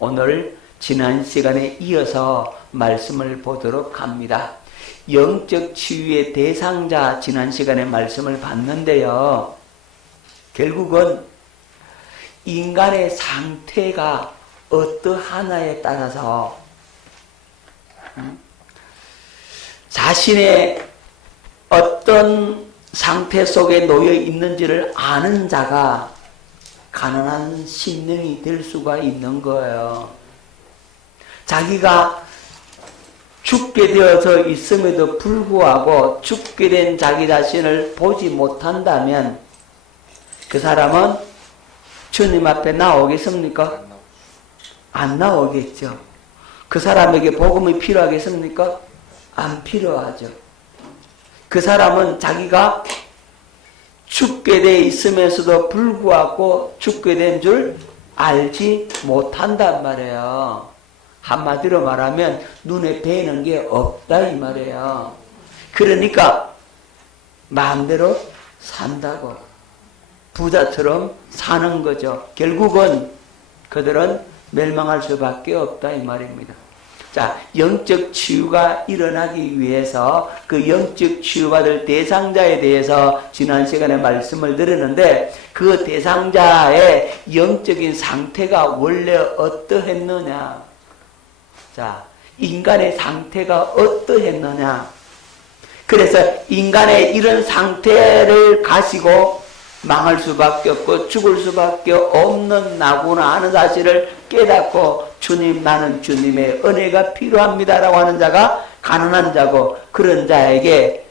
오늘 지난 시간에 이어서 말씀을 보도록 합니다. 영적 치유의 대상자 지난 시간에 말씀을 봤는데요. 결국은 인간의 상태가 어떠하냐에 따라서 자신의 어떤 상태 속에 놓여 있는지를 아는 자가 가난한 심령이 될 수가 있는 거예요. 자기가 죽게 되어서 있음에도 불구하고 죽게 된 자기 자신을 보지 못한다면 그 사람은 주님 앞에 나오겠습니까? 안 나오겠죠. 그 사람에게 복음이 필요하겠습니까? 안 필요하죠. 그 사람은 자기가 죽게 돼 있으면서도 불구하고 죽게 된 줄 알지 못한단 말이에요. 한마디로 말하면 눈에 뵈는 게 없다 이 말이에요. 그러니까 마음대로 산다고 부자처럼 사는 거죠. 결국은 그들은 멸망할 수밖에 없다 이 말입니다. 자, 영적 치유가 일어나기 위해서 그 영적 치유받을 대상자에 대해서 지난 시간에 말씀을 드렸는데 그 대상자의 영적인 상태가 원래 어떠했느냐. 자, 인간의 상태가 어떠했느냐. 그래서 인간의 이런 상태를 가지고 망할 수밖에 없고 죽을 수밖에 없는 나구나 하는 사실을 깨닫고 주님, 나는 주님의 은혜가 필요합니다라고 하는 자가 가난한 자고, 그런 자에게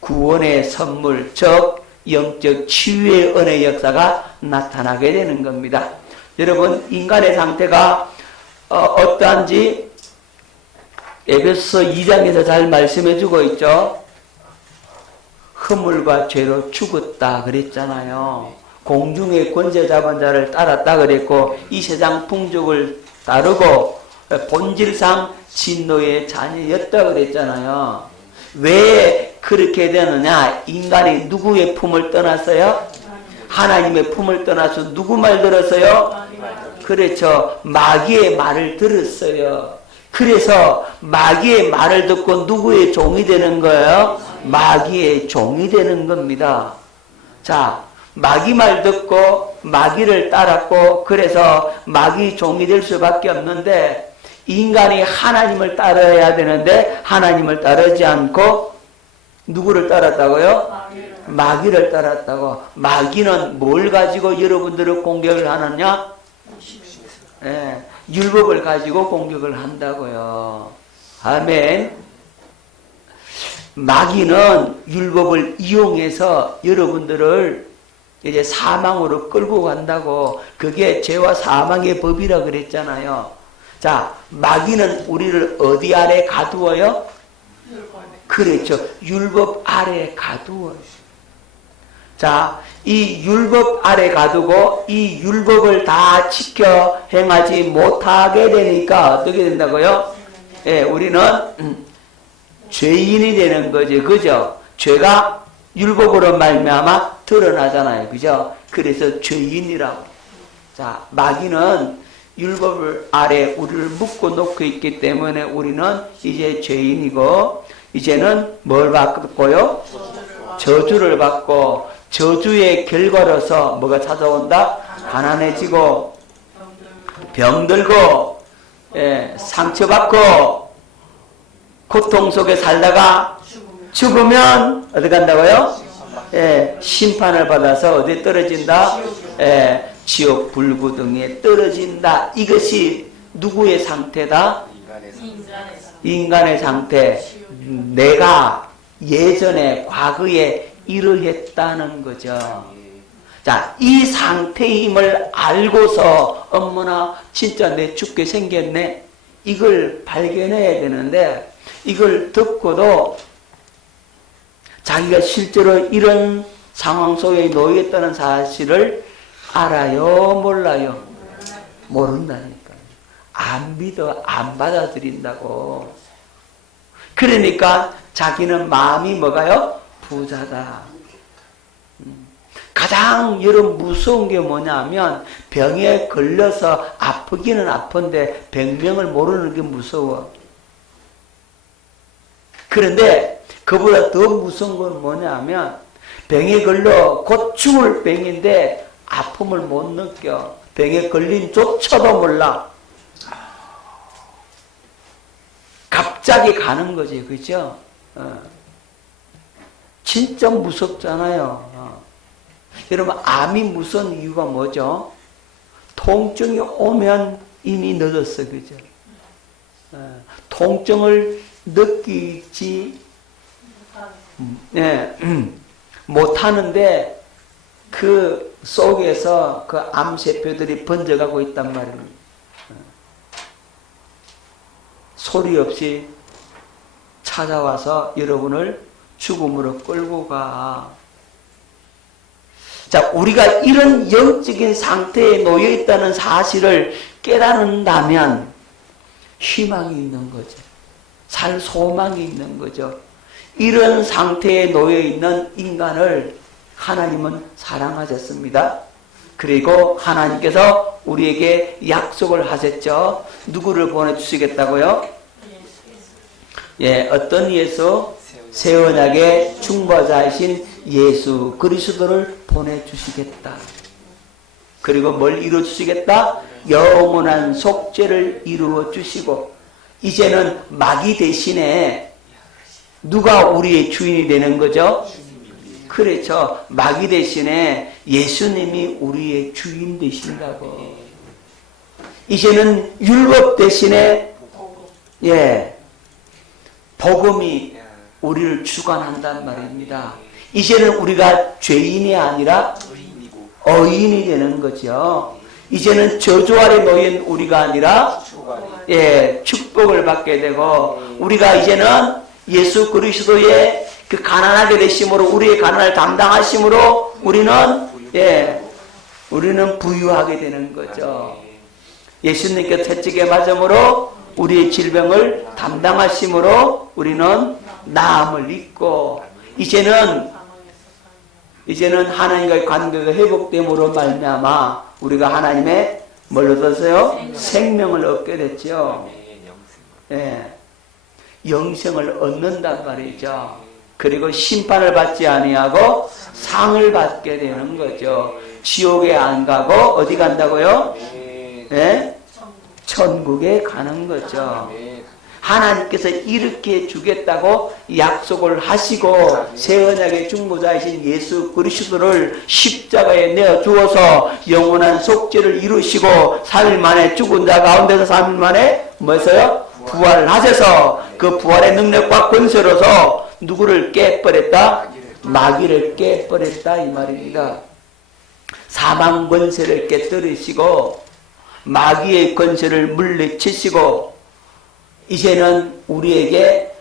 구원의 선물, 즉 영적 치유의 은혜 역사가 나타나게 되는 겁니다. 여러분, 인간의 상태가 어떠한지 에베소서 2장에서 잘 말씀해 주고 있죠. 허물과 죄로 죽었다 그랬잖아요. 공중의 권세 잡은 자를 따랐다 그랬고, 이 세상 풍족을 따르고 본질상 진노의 자녀였다 그랬잖아요. 왜 그렇게 되느냐? 인간이 누구의 품을 떠났어요? 하나님의 품을 떠나서 누구 말 들었어요? 그렇죠. 마귀의 말을 들었어요. 그래서 마귀의 말을 듣고 누구의 종이 되는 거예요? 마귀의 종이 되는 겁니다. 자, 마귀 말 듣고 마귀를 따랐고, 그래서 마귀 종이 될 수밖에 없는데, 인간이 하나님을 따라야 되는데 하나님을 따르지 않고 누구를 따랐다고요? 마귀를 따랐다고. 마귀는 뭘 가지고 여러분들을 공격을 하느냐? 네, 율법을 가지고 공격을 한다고요. 아멘. 마귀는 율법을 이용해서 여러분들을 이제 사망으로 끌고 간다고. 그게 죄와 사망의 법이라 그랬잖아요. 자, 마귀는 우리를 어디 아래 가두어요? 그렇죠. 율법 아래 가두어요. 자, 이 율법 아래 가두고 이 율법을 다 지켜 행하지 못하게 되니까 어떻게 된다고요? 예, 우리는 죄인이 되는 거지. 그죠? 죄가 율법으로 말미암아 드러나잖아요. 그죠? 그래서 죄인이라고. 자, 마귀는 율법을 아래 우리를 묶어 놓고 있기 때문에 우리는 이제 죄인이고, 이제는 뭘 받고요? 저주를 받고, 저주의 결과로서 뭐가 찾아온다? 가난해지고, 병들고, 예, 상처받고, 고통 속에 살다가 죽으면 어디 간다고요? 예, 심판을 받아서 어디 떨어진다? 예, 지옥 불구덩이에 떨어진다. 이것이 누구의 상태다? 인간의 상태. 내가 예전에 과거에 이러했다는 거죠. 자, 이 상태임을 알고서 어머나 진짜 내 죽게 생겼네, 이걸 발견해야 되는데, 이걸 듣고도 자기가 실제로 이런 상황 속에 놓였다는 사실을 알아요? 몰라요? 모른다니까요. 안 믿어, 안 받아들인다고. 그러니까 자기는 마음이 뭐가요? 부자다. 가장 여러분 무서운 게 뭐냐면 병에 걸려서 아프기는 아픈데 병명을 모르는 게 무서워. 그런데 그보다 더 무서운 건 뭐냐면 병에 걸려 곧 죽을 병인데 아픔을 못 느껴. 병에 걸린 조차도 몰라. 갑자기 가는 거지, 그죠? 진짜 무섭잖아요. 여러분, 암이 무서운 이유가 뭐죠? 통증이 오면 이미 늦었어, 그죠? 통증을 느끼지 못하는데 그 속에서 그 암세포들이 번져가고 있단 말입니다. 소리 없이 찾아와서 여러분을 죽음으로 끌고 가. 자, 우리가 이런 영적인 상태에 놓여 있다는 사실을 깨닫는다면 희망이 있는 거죠. 살 소망이 있는 거죠. 이런 상태에 놓여 있는 인간을 하나님은 사랑하셨습니다. 그리고 하나님께서 우리에게 약속을 하셨죠. 누구를 보내주시겠다고요? 예, 어떤 예수? 새 언약의 중보자이신 예수 그리스도를 보내주시겠다. 그리고 뭘 이루어주시겠다? 영원한 속죄를 이루어주시고 이제는 마귀 대신에 누가 우리의 주인이 되는 거죠? 그렇죠. 마귀 대신에 예수님이 우리의 주인 되신다고. 이제는 율법 대신에 복음이 우리를 주관한단 말입니다. 이제는 우리가 죄인이 아니라 의인이 되는 거죠. 이제는 저주 아래 놓인 우리가 아니라 축복을 받게 되고 우리가 이제는 예수 그리스도의 그 가난하게 되심으로 우리의 가난을 담당하심으로 우리는 부유하게 되는 거죠. 예수님께 채찍에 맞음으로 우리의 질병을 담당하심으로 우리는 나음을 입고 이제는 하나님과의 관계가 회복됨으로 말미암아 우리가 하나님의 뭘 얻었어요? 생명을 얻게 됐죠. 영생을 얻는단 말이죠. 그리고 심판을 받지 아니하고 상을 받게 되는 거죠. 지옥에 안 가고 어디 간다고요? 천국에 가는 거죠. 하나님께서 이렇게 주겠다고 약속을 하시고 새 언약의 중보자이신 예수 그리스도를 십자가에 내어주어서 영원한 속죄를 이루시고 3일 만에 죽은 자 가운데서 3일 만에 뭐였어요? 부활을 하셔서 그 부활의 능력과 권세로서 누구를 깨버렸다? 마귀를 깨버렸다 이 말입니다. 사망 권세를 깨뜨리시고 마귀의 권세를 물리치시고 이제는 우리에게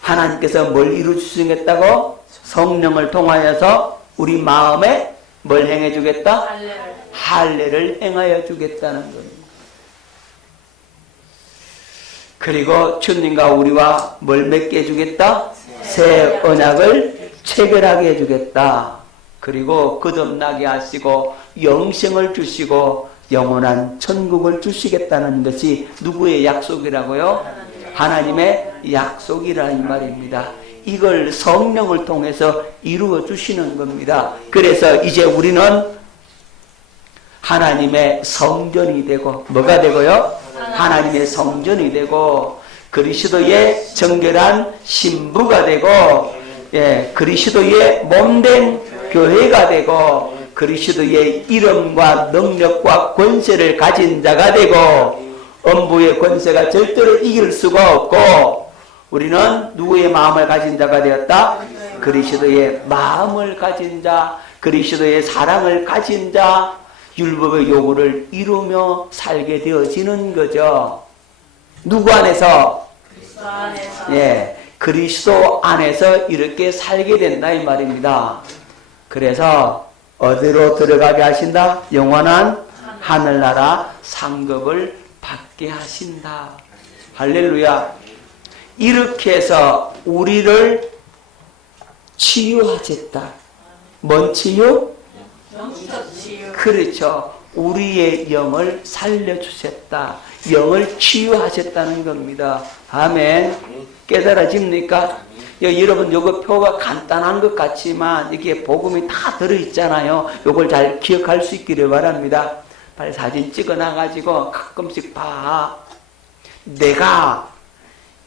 하나님께서 뭘 이루어주시겠다고? 성령을 통하여서 우리 마음에 뭘 행해주겠다? 할례를 행하여 주겠다는 겁니다. 그리고 주님과 우리와 뭘 맺게 해주겠다? 새 언약을 체결하게 해주겠다. 그리고 거듭나게 하시고 영생을 주시고 영원한 천국을 주시겠다는 것이 누구의 약속이라고요? 하나님의 약속이라 이 말입니다. 이걸 성령을 통해서 이루어 주시는 겁니다. 그래서 이제 우리는 하나님의 성전이 되고 뭐가 되고요? 하나님의 성전이 되고 그리스도의 정결한 신부가 되고 그리스도의 몸된 교회가 되고 그리스도의 이름과 능력과 권세를 가진 자가 되고 음부의 권세가 절대로 이길 수가 없고 우리는 누구의 마음을 가진 자가 되었다? 그리스도의 마음을 가진 자, 그리스도의 사랑을 가진 자, 율법의 요구를 이루며 살게 되어지는 거죠. 누구 안에서? 그리스도 안에서. 그리스도 안에서 이렇게 살게 된다 이 말입니다. 그래서 어디로 들어가게 하신다? 영원한 하늘나라 상급을 받게 하신다. 할렐루야. 이렇게 해서 우리를 치유하셨다. 뭔 치유? 영적 치유. 그렇죠. 우리의 영을 살려주셨다. 영을 치유하셨다는 겁니다. 아멘. 깨달아집니까? 여러분, 요거 표가 간단한 것 같지만 이게 복음이 다 들어있잖아요. 요걸 잘 기억할 수 있기를 바랍니다. 빨리 사진 찍어놔가지고 가끔씩 봐. 내가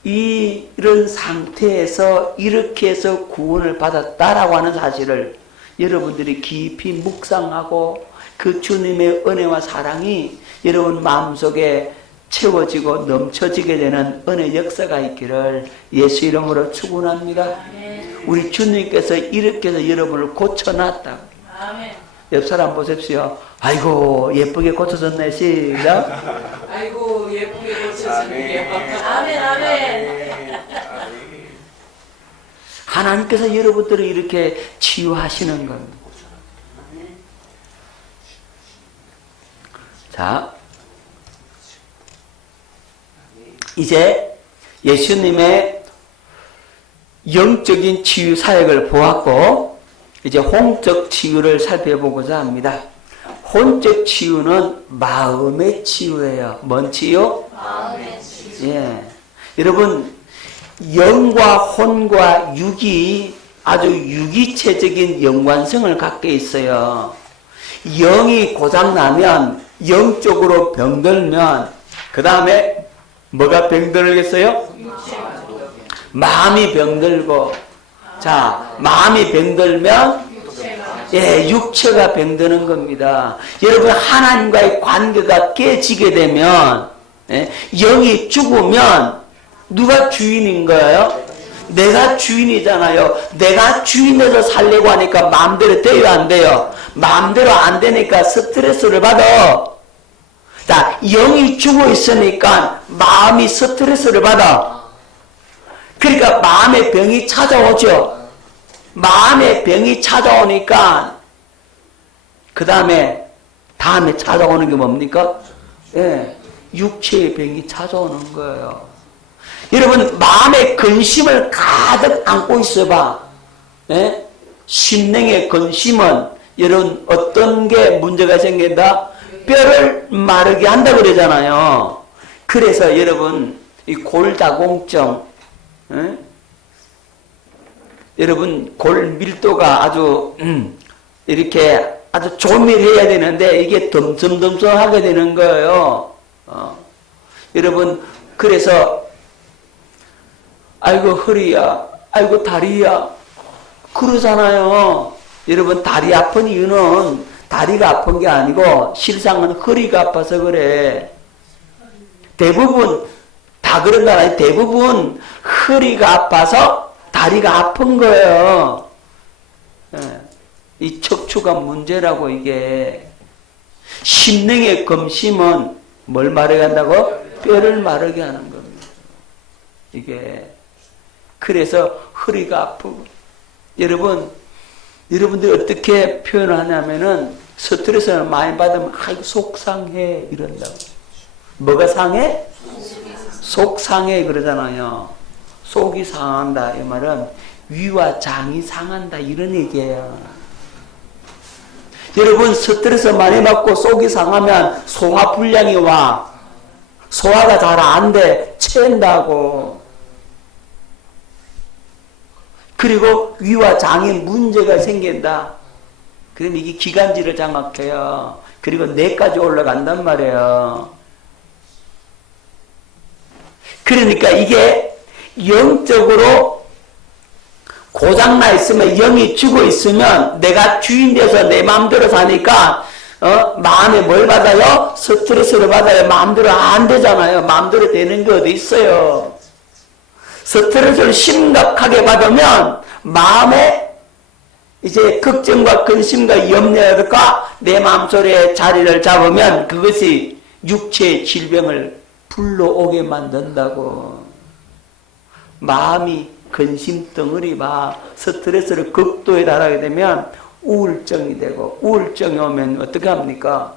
이런 상태에서 이렇게 해서 구원을 받았다라고 하는 사실을 여러분들이 깊이 묵상하고 그 주님의 은혜와 사랑이 여러분 마음속에 채워지고 넘쳐지게 되는 은혜 역사가 있기를 예수 이름으로 축원합니다. 우리 주님께서 이렇게 해서 여러분을 고쳐놨다. 아멘. 옆 사람 보십시오. 아이고 예쁘게 고쳐졌네. 시작. 아이고 예쁘게 고쳐졌네. 아멘 아멘. 하나님께서 여러분들을 이렇게 치유하시는 겁니다. 자, 이제 예수님의 영적인 치유 사역을 보았고 이제 혼적 치유를 살펴보고자 합니다. 혼적 치유는 마음의 치유예요. 뭔 치유? 마음의 치유. 예. 여러분, 영과 혼과 육이 아주 유기체적인 연관성을 갖게 있어요. 영이 고장나면, 영적으로 병들면, 그 다음에 뭐가 병들겠어요? 마음이 병들고, 자, 마음이 병들면, 예, 육체가 병드는 겁니다. 여러분, 하나님과의 관계가 깨지게 되면, 예, 영이 죽으면, 누가 주인인 거예요? 내가 주인이잖아요. 내가 주인에서 살려고 하니까 마음대로 돼요, 안 돼요? 마음대로 안 되니까 스트레스를 받아. 자, 영이 죽어 있으니까 마음이 스트레스를 받아. 그러니까 마음의 병이 찾아오죠. 마음의 병이 찾아오니까 그 다음에 찾아오는 게 뭡니까? 예, 육체의 병이 찾아오는 거예요. 여러분, 마음의 근심을 가득 안고 있어봐. 예? 심령의 근심은 여러분 어떤 게 문제가 생긴다? 뼈를 마르게 한다 그러잖아요. 그래서 여러분 이 골다공증, 예? 여러분 골 밀도가 아주 이렇게 아주 조밀해야 되는데 이게 덤섬덤섬하게 되는 거예요. 여러분 그래서 아이고 허리야, 아이고 다리야 그러잖아요. 여러분 다리 아픈 이유는 다리가 아픈 게 아니고 실상은 허리가 아파서 그래. 대부분 다 그런 건 아니고 대부분 허리가 아파서 다리가 아픈 거예요. 예. 이 척추가 문제라고. 이게 심령의 검심은 뭘 마르게 한다고? 뼈를 마르게 하는 겁니다. 이게 그래서 허리가 아프고. 여러분들이 어떻게 표현하냐면은 스트레스를 많이 받으면 아이고 속상해 이런다고. 뭐가 상해? 속상해 그러잖아요. 속이 상한다 이 말은 위와 장이 상한다 이런 얘기예요. 여러분 스트레스 많이 받고 속이 상하면 소화불량이 와. 소화가 잘 안 돼. 체한다고. 그리고 위와 장에 문제가 생긴다. 그럼 이게 기관지를 장악해요. 그리고 뇌까지 올라간단 말이에요. 그러니까 이게 영적으로 고장나 있으면, 영이 죽어 있으면 내가 주인 돼서 내 마음대로 사니까 마음에 뭘 받아요? 스트레스를 받아요. 마음대로 안 되잖아요. 마음대로 되는 게 어디 있어요. 스트레스를 심각하게 받으면 마음에 이제 걱정과 근심과 염려가 내 마음속에 자리를 잡으면 그것이 육체의 질병을 불러오게 만든다고. 마음이 근심 덩어리가 스트레스를 극도에 달하게 되면 우울증이 되고, 우울증이 오면 어떻게 합니까?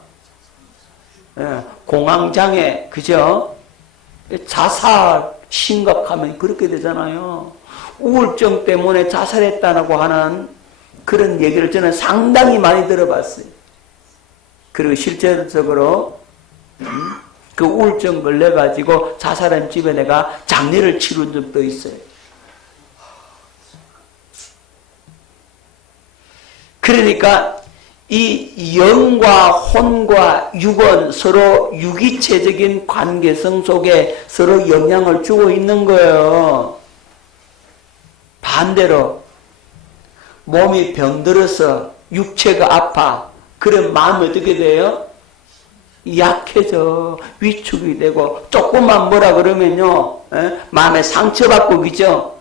공황장애, 그죠? 자살 심각하면 그렇게 되잖아요. 우울증 때문에 자살했다고 하는 그런 얘기를 저는 상당히 많이 들어봤어요. 그리고 실제적으로 그 우울증 걸려가지고 자살한 집에 내가 장례를 치른 적도 있어요. 그러니까 이 영과 혼과 육은 서로 유기체적인 관계성 속에 서로 영향을 주고 있는 거예요. 반대로 몸이 병들어서 육체가 아파. 그럼 마음이 어떻게 돼요? 약해져. 위축이 되고 조금만 뭐라 그러면요. 마음에 상처받고 그죠?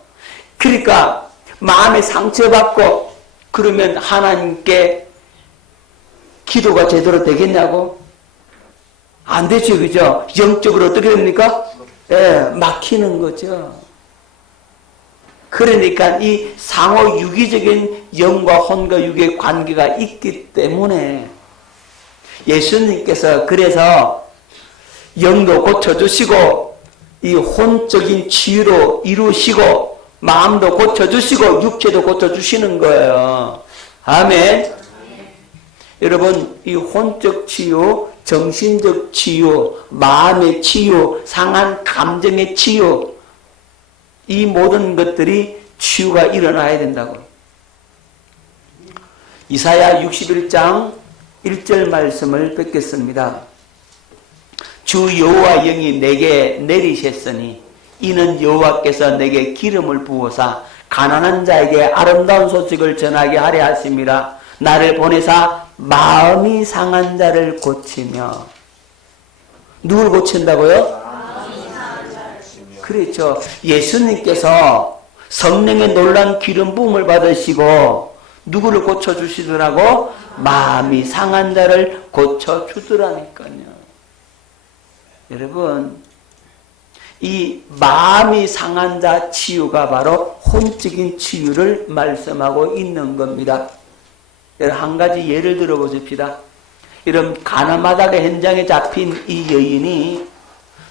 그러니까 마음에 상처받고 그러면 하나님께 기도가 제대로 되겠냐고? 안 되죠, 그죠? 영적으로 어떻게 됩니까? 막히는 거죠. 그러니까 이 상호 유기적인 영과 혼과 육의 관계가 있기 때문에 예수님께서 그래서 영도 고쳐주시고 이 혼적인 치유로 이루시고 마음도 고쳐주시고 육체도 고쳐주시는 거예요. 아멘. 여러분, 이 혼적 치유, 정신적 치유, 마음의 치유, 상한 감정의 치유, 이 모든 것들이 치유가 일어나야 된다고. 이사야 61장 1절 말씀을 뵙겠습니다. 주 여호와 영이 내게 내리셨으니 이는 여호와께서 내게 기름을 부어사 가난한 자에게 아름다운 소식을 전하게 하려 하심이라. 나를 보내사 마음이 상한 자를 고치며. 누굴 고친다고요? 그렇죠. 예수님께서 성령의 놀라운 기름 부음을 받으시고 누구를 고쳐주시더라고? 마음이 상한 자를 고쳐주더라니까요. 여러분, 이 마음이 상한 자 치유가 바로 혼적인 치유를 말씀하고 있는 겁니다. 한 가지 예를 들어보십시다. 여러분, 가나마다가 현장에 잡힌 이 여인이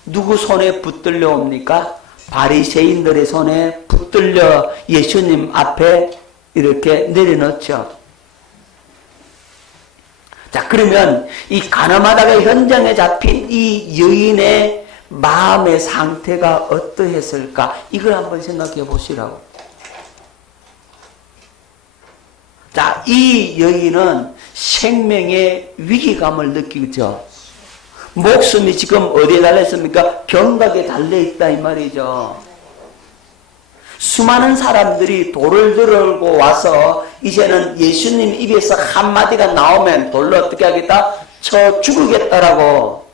누구 손에 붙들려 옵니까? 바리새인들의 손에 붙들려 예수님 앞에 이렇게 내려놓죠. 자, 그러면 이 가나마다가 현장에 잡힌 이 여인의 마음의 상태가 어떠했을까? 이걸 한번 생각해 보시라고. 자, 이 여인은 생명의 위기감을 느끼죠. 목숨이 지금 어디에 달려있습니까? 경각에 달려있다 이 말이죠. 수많은 사람들이 돌을 들고 와서 이제는 예수님 입에서 한마디가 나오면 돌로 어떻게 하겠다? 쳐 죽이겠다라고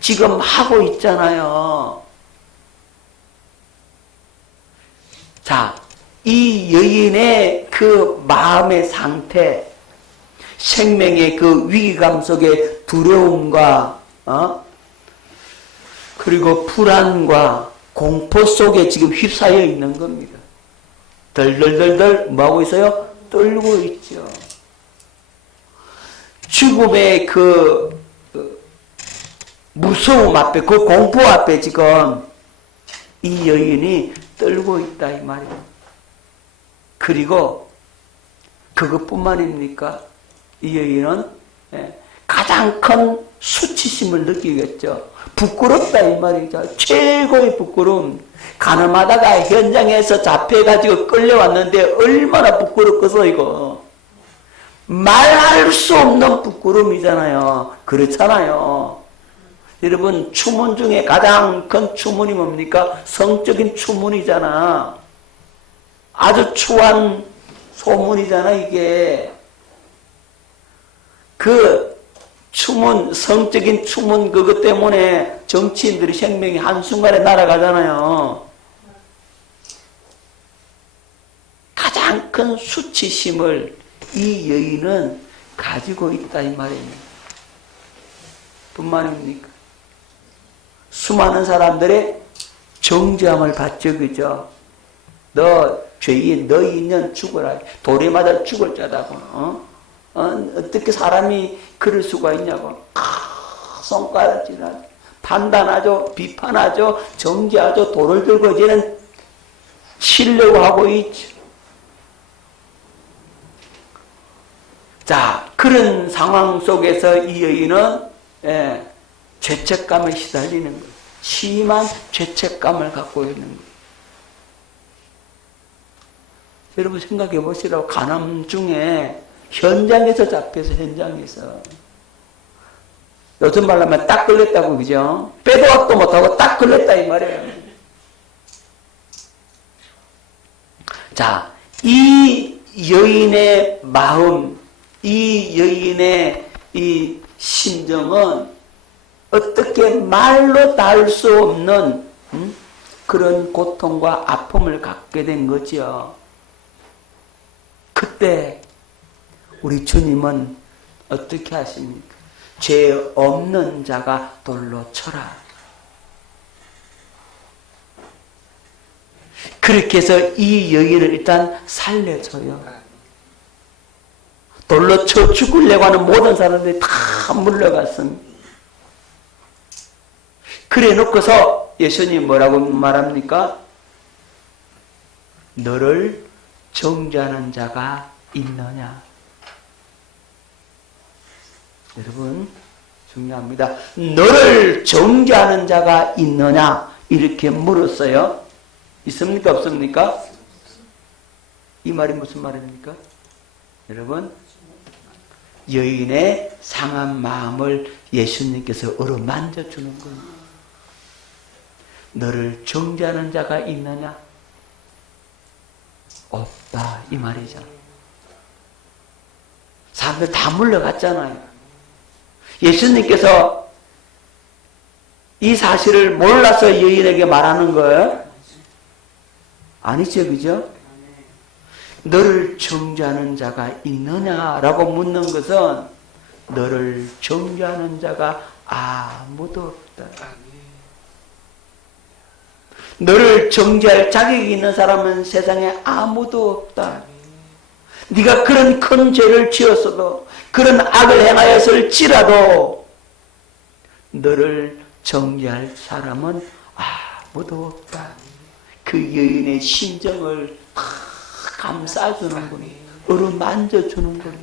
지금 하고 있잖아요. 자, 이 여인의 그 마음의 상태, 생명의 그 위기감 속에 두려움과 그리고 불안과 공포 속에 지금 휩싸여 있는 겁니다. 덜덜덜덜 뭐하고 있어요? 떨고 있죠. 죽음의 그 무서움 앞에, 그 공포 앞에 지금 이 여인이 떨고 있다 이 말이에요. 그리고 그것뿐만입니까? 이 여인은 가장 큰 수치심을 느끼겠죠. 부끄럽다 이 말이죠. 최고의 부끄러움. 가늠하다가 현장에서 잡혀가지고 끌려왔는데 얼마나 부끄럽겠어 이거. 말할 수 없는 부끄러움이잖아요. 그렇잖아요. 여러분, 추문 중에 가장 큰 추문이 뭡니까? 성적인 추문이잖아. 아주 추한 소문이잖아 이게. 그 추문, 성적인 추문 그것 때문에 정치인들의 생명이 한순간에 날아가잖아요. 가장 큰 수치심을 이 여인은 가지고 있다 이 말입니다. 뿐만입니까? 수많은 사람들의 정죄함을 받죠, 그죠? 너 죄인, 너 인연 죽어라. 돌에 맞아 죽을 자다고. 어떻게 사람이 그럴 수가 있냐고. 손가락질하죠. 판단하죠. 비판하죠. 정죄하죠. 돌을 들고 이제는 치려고 하고 있죠. 그런 상황 속에서 이 여인은 죄책감에 시달리는 거예요. 심한 죄책감을 갖고 있는 거예요. 여러분 생각해 보시라고. 간암 중에 현장에서 잡혀서 현장에서 요즘 말로 하면 딱 걸렸다고, 그죠? 빼도 박도 못하고 딱 걸렸다 이 말이에요. 자, 이 여인의 마음, 이 여인의 이 심정은 어떻게 말로 닿을 수 없는 그런 고통과 아픔을 갖게 된 거죠. 그때 우리 주님은 어떻게 하십니까? 죄 없는 자가 돌로 쳐라. 그렇게 해서 이 여인을 일단 살려줘요. 돌로 쳐 죽으려고 하는 모든 사람들이 다 물러갔습니다. 그래 놓고서 예수님 뭐라고 말합니까? 너를 정죄하는 자가 있느냐? 여러분 중요합니다. 너를 정죄하는 자가 있느냐? 이렇게 물었어요. 있습니까? 없습니까? 이 말이 무슨 말입니까? 여러분, 여인의 상한 마음을 예수님께서 어루만져 주는 거예요. 너를 정죄하는 자가 있느냐? 없다 이 말이죠. 사람들 다 물러갔잖아요. 예수님께서 이 사실을 몰라서 여인에게 말하는 거예요? 아니죠, 그죠? 너를 정죄하는 자가 있느냐라고 묻는 것은 너를 정죄하는 자가 아무도 없다. 너를 정죄할 자격이 있는 사람은 세상에 아무도 없다. 네가 그런 큰 죄를 지었어도, 그런 악을 행하였을지라도 너를 정죄할 사람은 아무도 없다. 그 여인의 심정을 다 감싸주는 거예요. 어루만져주는 거예요.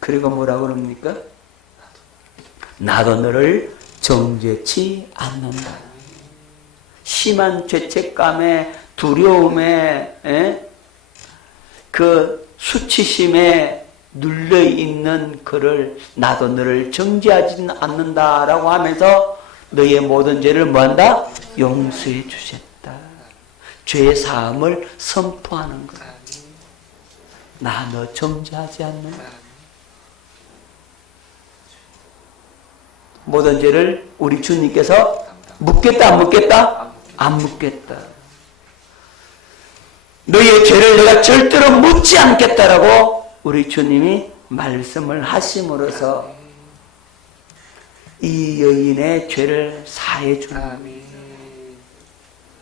그리고 뭐라고 그럽니까? 나도 너를 정죄치 않는다. 심한 죄책감에, 두려움에, 그 수치심에 눌려있는 그를 나도 너를 정죄하지 않는다라고 하면서 너의 모든 죄를 뭐한다? 용서해 주셨다. 죄 사함을 선포하는 거야. 나 너 정죄하지 않는다. 모든 죄를 우리 주님께서 묻겠다 안 묻겠다? 안 묻겠다. 너의 죄를 내가 절대로 묻지 않겠다라고 우리 주님이 말씀을 하심으로써 이 여인의 죄를 사해 주는 거예요.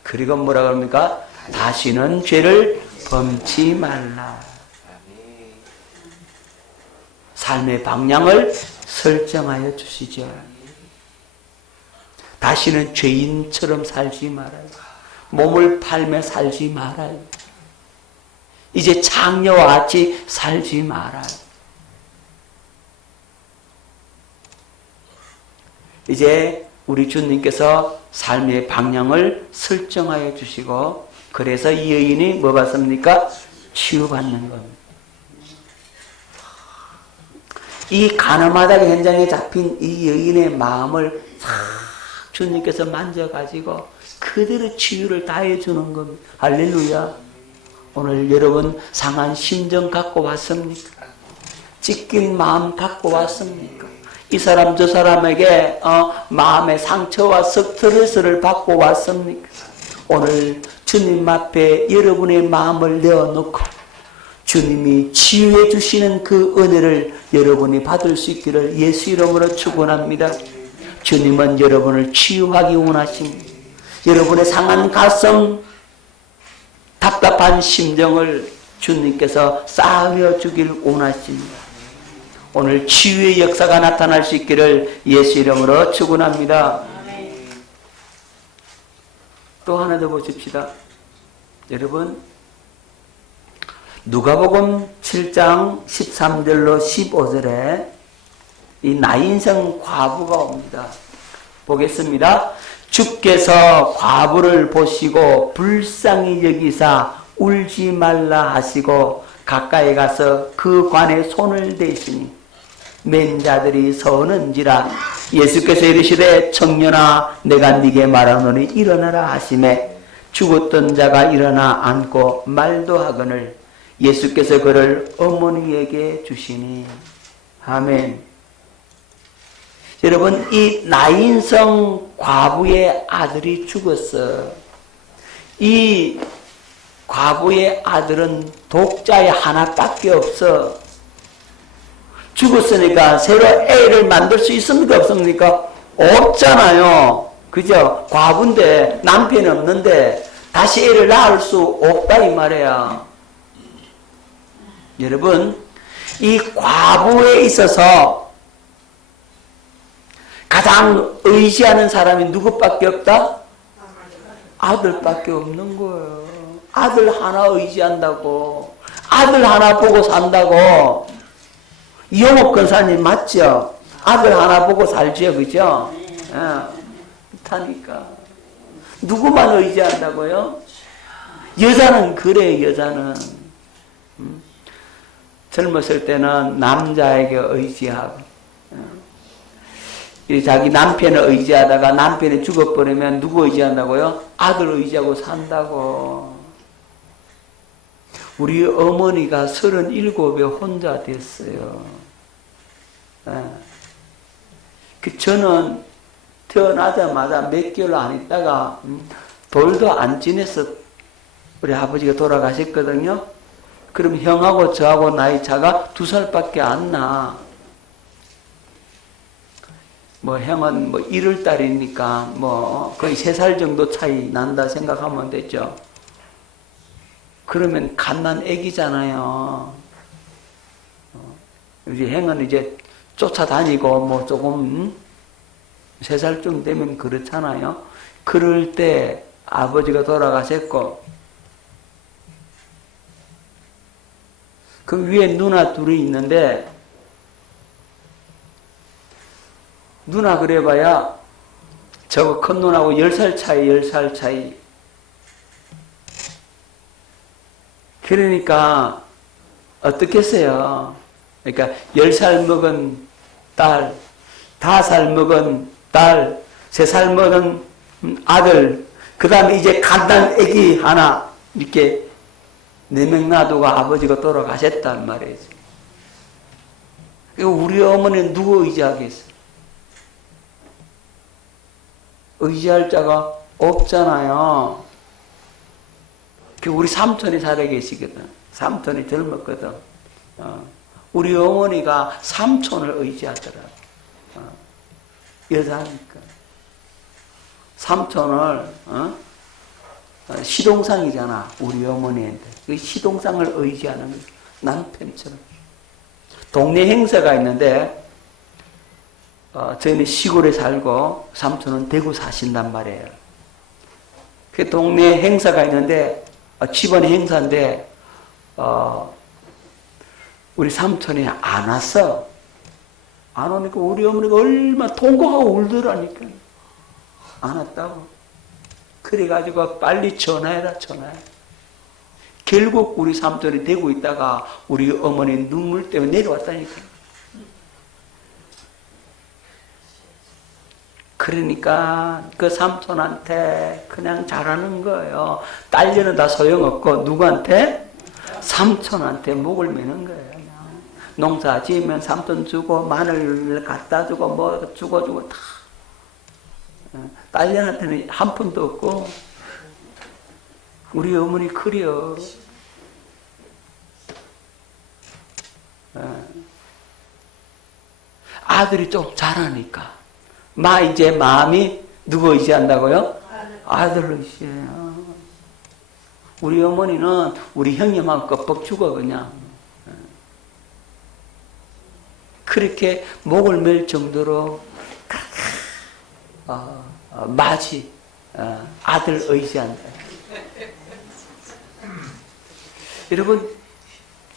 그리고 뭐라 그럽니까? 다시는 죄를 범치 말라. 삶의 방향을 설정하여 주시죠. 다시는 죄인처럼 살지 말아요. 몸을 팔며 살지 말아요. 이제 장녀와 같이 살지 말아요. 이제 우리 주님께서 삶의 방향을 설정하여 주시고, 그래서 이 여인이 뭐 받습니까? 치유받는 겁니다. 이 가늠하다가 현장에 잡힌 이 여인의 마음을 싹 주님께서 만져가지고 그대로 치유를 다해 주는 겁니다. 할렐루야. 오늘 여러분 상한 심정 갖고 왔습니까? 찢긴 마음 갖고 왔습니까? 이 사람 저 사람에게 마음의 상처와 스트레스를 받고 왔습니까? 오늘 주님 앞에 여러분의 마음을 내어놓고 주님이 치유해 주시는 그 은혜를 여러분이 받을 수 있기를 예수 이름으로 축원합니다. 주님은 여러분을 치유하기 원하십니다. 여러분의 상한 가슴, 답답한 심정을 주님께서 쌓여 주길 원하십니다. 오늘 치유의 역사가 나타날 수 있기를 예수 이름으로 축원합니다. 또 하나 더 보십시다. 여러분, 누가복음 7장 13절로 15절에 이 나인성 과부가 옵니다. 보겠습니다. 주께서 과부를 보시고 불쌍히 여기사 울지 말라 하시고 가까이 가서 그 관에 손을 대시니 맨 자들이 서는지라. 예수께서 이르시되 청년아 내가 네게 말하노니 일어나라 하시매 죽었던 자가 일어나 앉고 말도 하거늘 예수께서 그를 어머니에게 주시니. 아멘. 여러분, 이 나인성 과부의 아들이 죽었어. 이 과부의 아들은 독자의 하나밖에 없어. 죽었으니까 새로 애를 만들 수 있습니까? 없습니까? 없잖아요. 그죠? 과부인데 남편이 없는데 다시 애를 낳을 수 없다 이 말이야. 여러분, 이 과부에 있어서 가장 의지하는 사람이 누구밖에 없다? 아들밖에 없는 거예요. 아들 하나 의지한다고. 아들 하나 보고 산다고. 이용옥 권사님 맞죠? 아들 하나 보고 살죠, 그죠? 그렇다니까. 누구만 의지한다고요? 여자는 그래, 여자는. 젊었을 때는 남자에게 의지하고, 자기 남편을 의지하다가 남편이 죽어버리면 누구 의지한다고요? 아들 의지하고 산다고. 우리 어머니가 37에 혼자 됐어요. 저는 태어나자마자 몇 개월 안 있다가 돌도 안 지내서 우리 아버지가 돌아가셨거든요. 그럼 형하고 저하고 나이 차가 2살밖에 안 나. 뭐 형은 뭐 1월달이니까 뭐 거의 3살 정도 차이 난다 생각하면 되죠. 그러면 갓난 애기잖아요. 이제 형은 이제 쫓아다니고 뭐 조금 3살쯤 되면 그렇잖아요. 그럴 때 아버지가 돌아가셨고 그 위에 누나 둘이 있는데 누나 그래봐야 저거 큰 누나하고 10살 차이 10살 차이. 그러니까 어떻겠어요? 그러니까 10살 먹은 딸, 5살 먹은 딸, 3살 먹은 아들, 그 다음에 이제 갓난 애기 하나 이렇게 4명 놔두고 아버지가 돌아가셨단 말이지. 우리 어머니는 누구 의지하겠어? 의지할 자가 없잖아요. 우리 삼촌이 살아 계시거든. 삼촌이 젊었거든. 우리 어머니가 삼촌을 의지하더라. 여자니까. 삼촌을, 시동상이잖아. 우리 어머니한테. 그 시동상을 의지하는 거야. 남편처럼. 동네 행사가 있는데, 저희는 시골에 살고, 삼촌은 대구 사신단 말이에요. 그 동네 행사가 있는데, 집안의 행사인데, 우리 삼촌이 안 왔어. 안 오니까 우리 어머니가 얼마나 통곡하고 울더라니까. 안 왔다고. 그래가지고 빨리 전화해라, 전화해. 결국 우리 삼촌이 대구 있다가 우리 어머니 눈물 때문에 내려왔다니까. 그러니까 그 삼촌한테 그냥 잘하는 거예요. 딸려는 다 소용없고 누구한테? 삼촌한테 목을 매는 거예요. 농사 지으면 삼촌 주고 마늘 갖다 주고 뭐 주고 다. 딸년한테는 한 푼도 없고 우리 어머니 그려. 아들이 좀 잘하니까 이제 마음이 누구 의지한다고요? 아들 의지해요. 우리 어머니는 우리 형님하고 껍벅 죽어 그냥. 그렇게 목을 맬 정도로 마치 아들 의지한다. 여러분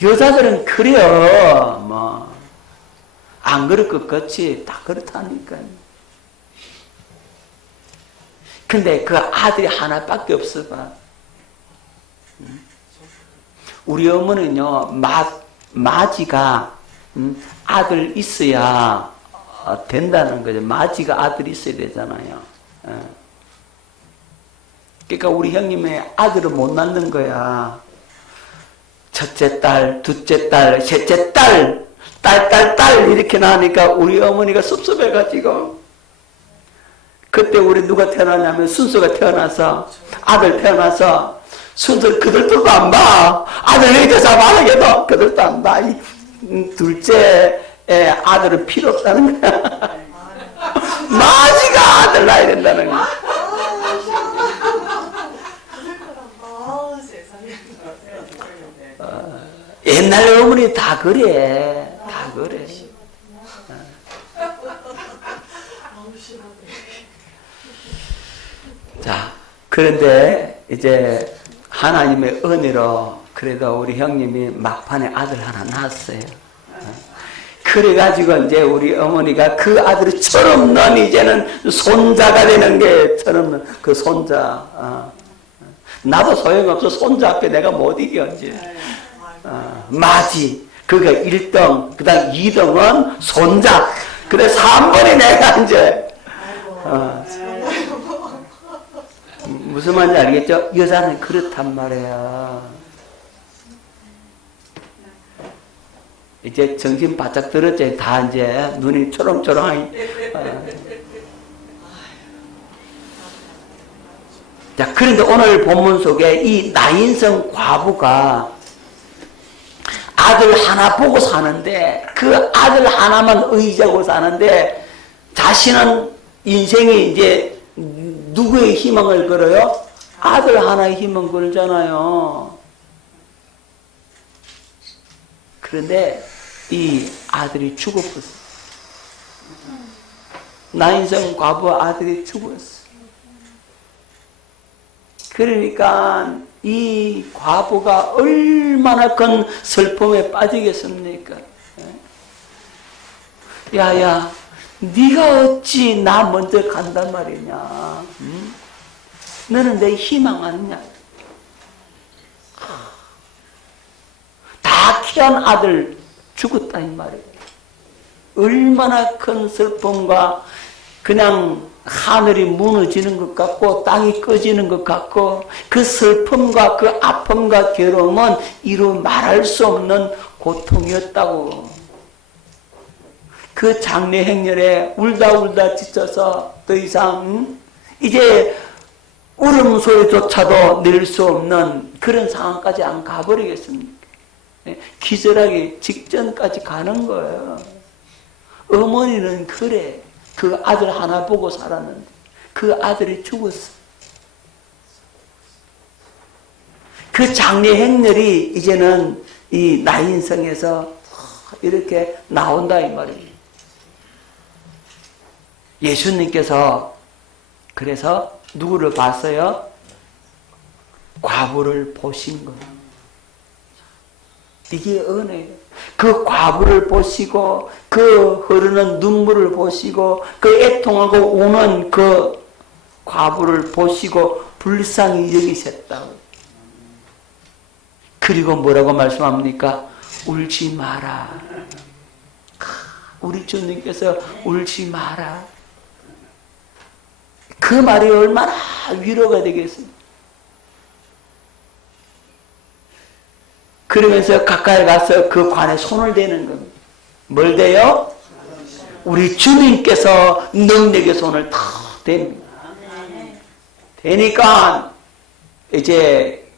여자들은 그래요. 뭐 안 그럴 것 같이 다 그렇다니까. 근데 그 아들이 하나밖에 없어 봐. 우리 어머니는요, 마지가 아들 있어야 된다는 거죠. 마지가 아들 있어야 되잖아요. 그러니까 우리 형님의 아들을 못 낳는 거야. 첫째 딸, 둘째 딸, 셋째 딸, 딸 이렇게 나니까 우리 어머니가 섭섭해가지고 그때 우리 누가 태어나냐면 순수가 태어나서 아들 태어나서 순수를 그들도 안 봐. 아들 얘기 잡아야겠다. 그들도 안 봐. 둘째 아들은 필요 없다는 거야. 마지가 아들 낳아야 된다는 거야. 옛날 어머니 다 그래. 다 그래. 자, 그런데 이제 하나님의 은혜로 그래도 우리 형님이 막판에 아들 하나 낳았어요. 그래가지고 이제 우리 어머니가 그 아들이 철없는 이제는 손자가 되는 게 철없는 그 손자. 나도 소용없어. 손자 앞에 내가 못 이겨 이제. 마지. 그게 1등, 그 다음 2등은 손자. 그래 3번이 내가 이제. 무슨 말인지 알겠죠? 여자는 그렇단 말이에요. 이제 정신 바짝 들었지. 다 이제 눈이 초롱초롱하니. 자, 그런데 오늘 본문 속에 이 나인성 과부가 아들 하나 보고 사는데 그 아들 하나만 의지하고 사는데 자신은 인생이 이제 누구의 희망을 걸어요? 아들 하나의 희망 걸잖아요. 그런데 이 아들이 죽어버렸어. 나인성 과부 아들이 죽었어. 그러니까 이 과부가 얼마나 큰 슬픔에 빠지겠습니까? 야야, 네가 어찌 나 먼저 간단 말이냐? 응? 너는 내 희망 아니냐? 다 키운 아들 죽었다 이 말이에요. 얼마나 큰 슬픔과 그냥 하늘이 무너지는 것 같고 땅이 꺼지는 것 같고 그 슬픔과 그 아픔과 괴로움은 이루 말할 수 없는 고통이었다고. 그 장례 행렬에 울다 지쳐서 더 이상 이제 울음소리조차도 낼 수 없는 그런 상황까지 안 가버리겠습니까? 기절하기 직전까지 가는 거예요. 어머니는 그래. 그 아들 하나 보고 살았는데 그 아들이 죽었어. 그 장례 행렬이 이제는 이 나인성에서 이렇게 나온다 이 말입니다. 예수님께서 그래서 누구를 봤어요? 과부를 보신 거예요. 이게 은혜예요. 그 과부를 보시고 그 흐르는 눈물을 보시고 그 애통하고 우는 그 과부를 보시고 불쌍히 여기셨다고. 그리고 뭐라고 말씀합니까? 울지 마라. 우리 주님께서 울지 마라. 그 말이 얼마나 위로가 되겠습니까? 그러면서 가까이 가서 그 관에 손을 대는 겁니다. 뭘 대요? 우리 주님께서 능력의 손을 탁 댑니다. 대니까 이제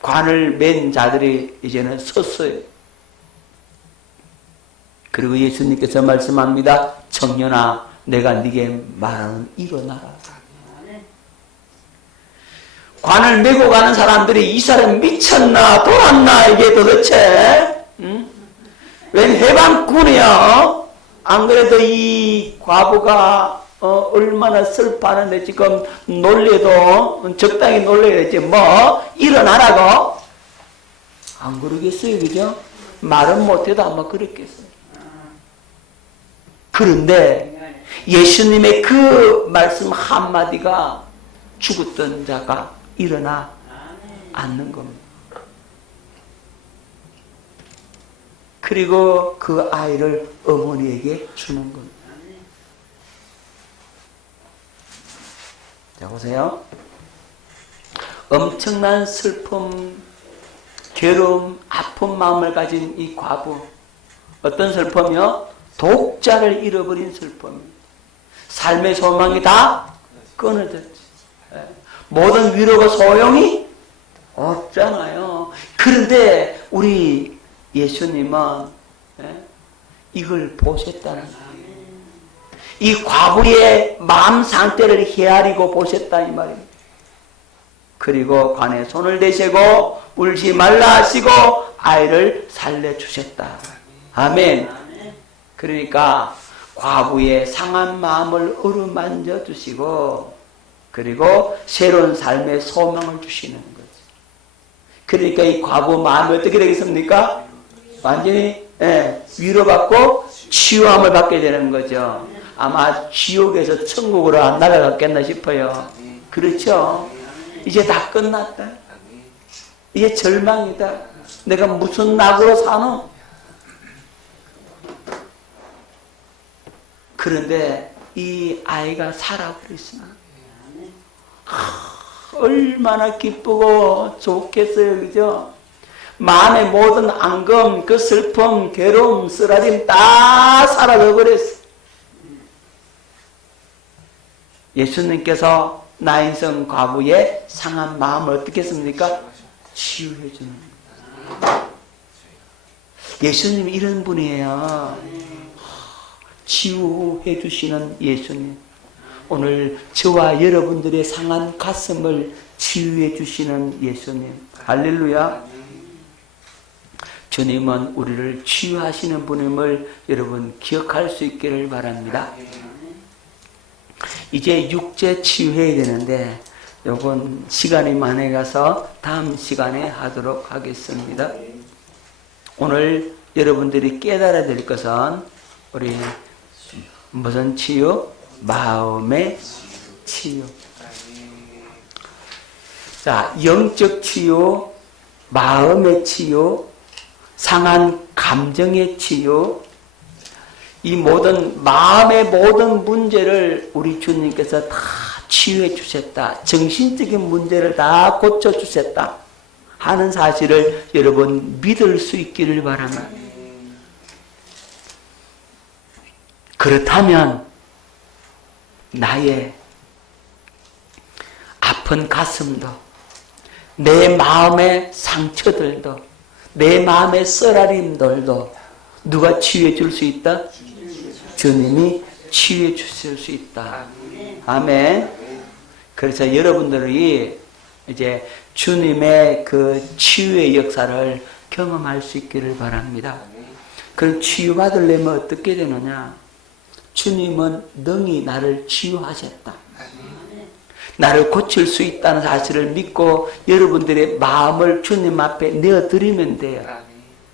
관을 맨 자들이 이제는 섰어요. 그리고 예수님께서 말씀합니다. 청년아, 내가 네게 말하는 일어나라. 관을 메고 가는 사람들이 이 사람 미쳤나 돌았나 이게 도대체 웬 해방꾼이야. 안 그래도 이 과부가 얼마나 슬퍼하는데 지금 놀래도 적당히 놀래야지 뭐 일어나라고 안 그러겠어요, 그죠? 말은 못해도 아마 그랬겠어요. 그런데 예수님의 그 말씀 한마디가 죽었던 자가 일어나 앉는 겁니다. 그리고 그 아이를 어머니에게 주는 겁니다. 자, 보세요. 엄청난 슬픔, 괴로움, 아픈 마음을 가진 이 과부. 어떤 슬픔이요? 독자를 잃어버린 슬픔입니다. 삶의 소망이 다 끊어졌지. 모든 위로가 소용이 없잖아요. 그런데 우리 예수님은 이걸 보셨다는 거예요. 이 과부의 마음 상태를 헤아리고 보셨다 이 말입니다. 그리고 관에 손을 대시고 울지 말라 하시고 아이를 살려주셨다. 아멘. 그러니까 과부의 상한 마음을 어루만져 주시고 그리고 새로운 삶의 소망을 주시는 거죠. 그러니까 이 과부 마음이 어떻게 되겠습니까? 완전히 위로받고 치유함을 받게 되는 거죠. 아마 지옥에서 천국으로 안 날아갔겠나 싶어요. 그렇죠? 이제 다 끝났다. 이제 절망이다. 내가 무슨 낙으로 사노? 그런데 이 아이가 살아버렸으나 얼마나 기쁘고 좋겠어요. 그죠? 마음의 모든 앙금, 그 슬픔, 괴로움, 쓰라림 다 사라져 버렸어. 예수님께서 나인성 과부의 상한 마음을 어떻게 했습니까? 치유해 주는 거예요. 예수님이 이런 분이에요. 치유해 주시는 예수님. 오늘 저와 여러분들의 상한 가슴을 치유해 주시는 예수님. 할렐루야. 주님은 우리를 치유하시는 분임을 여러분 기억할 수 있기를 바랍니다. 이제 육체 치유해야 되는데 요건 시간이 많이 가서 다음 시간에 하도록 하겠습니다. 오늘 여러분들이 깨달아야 될 것은 우리 무슨 치유? 마음의 치유. 자, 영적 치유, 마음의 치유, 상한 감정의 치유, 이 모든 마음의 모든 문제를 우리 주님께서 다 치유해 주셨다. 정신적인 문제를 다 고쳐 주셨다 하는 사실을 여러분 믿을 수 있기를 바랍니다. 그렇다면 나의 아픈 가슴도, 내 마음의 상처들도, 내 마음의 쓰라림들도 누가 치유해 줄 수 있다? 주님이 치유해 주실 수 있다. 아멘. 그래서 여러분들이 이제 주님의 그 치유의 역사를 경험할 수 있기를 바랍니다. 그럼 치유받으려면 어떻게 되느냐? 주님은 능히 나를 치유하셨다. 나를 고칠 수 있다는 사실을 믿고 여러분들의 마음을 주님 앞에 내어드리면 돼요.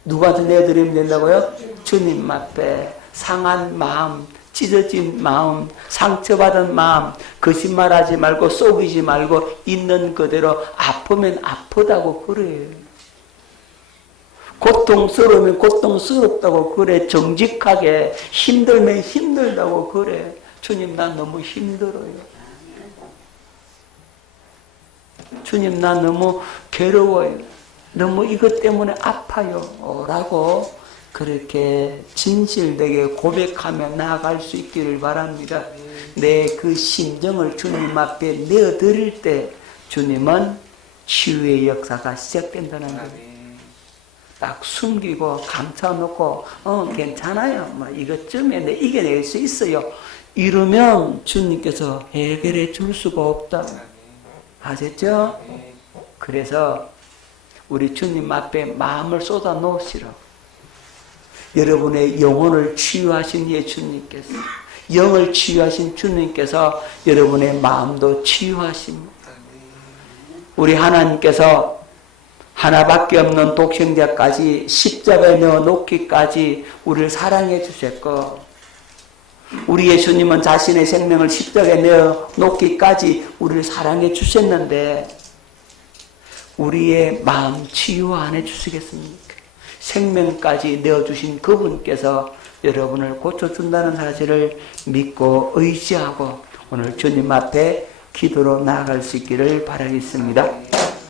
누구한테 내어드리면 된다고요? 주님 앞에 상한 마음, 찢어진 마음, 상처받은 마음, 거짓말하지 말고 속이지 말고 있는 그대로 아프면 아프다고 그래요. 고통스러우면 고통스럽다고 그래. 정직하게 힘들면 힘들다고 그래. 주님 난 너무 힘들어요. 주님 나 너무 괴로워요. 너무 이것 때문에 아파요. 라고 그렇게 진실되게 고백하며 나아갈 수 있기를 바랍니다. 내 그 심정을 주님 앞에 내어드릴 때 주님은 치유의 역사가 시작된다는 거예요. 딱 숨기고 감춰놓고 괜찮아요. 뭐 이것쯤에 내 이겨낼 수 있어요. 이러면 주님께서 해결해 줄 수가 없다. 아셨죠? 그래서 우리 주님 앞에 마음을 쏟아 놓으시라고. 여러분의 영혼을 치유하신 예수님께서, 영을 치유하신 주님께서 여러분의 마음도 치유하십니다. 우리 하나님께서 하나밖에 없는 독생자까지 십자가에 넣어 놓기까지 우리를 사랑해 주셨고, 우리 예수님은 자신의 생명을 십자가에 내어 놓기까지 우리를 사랑해 주셨는데 우리의 마음 치유 안 해 주시겠습니까? 생명까지 내어주신 그분께서 여러분을 고쳐준다는 사실을 믿고 의지하고 오늘 주님 앞에 기도로 나아갈 수 있기를 바라겠습니다.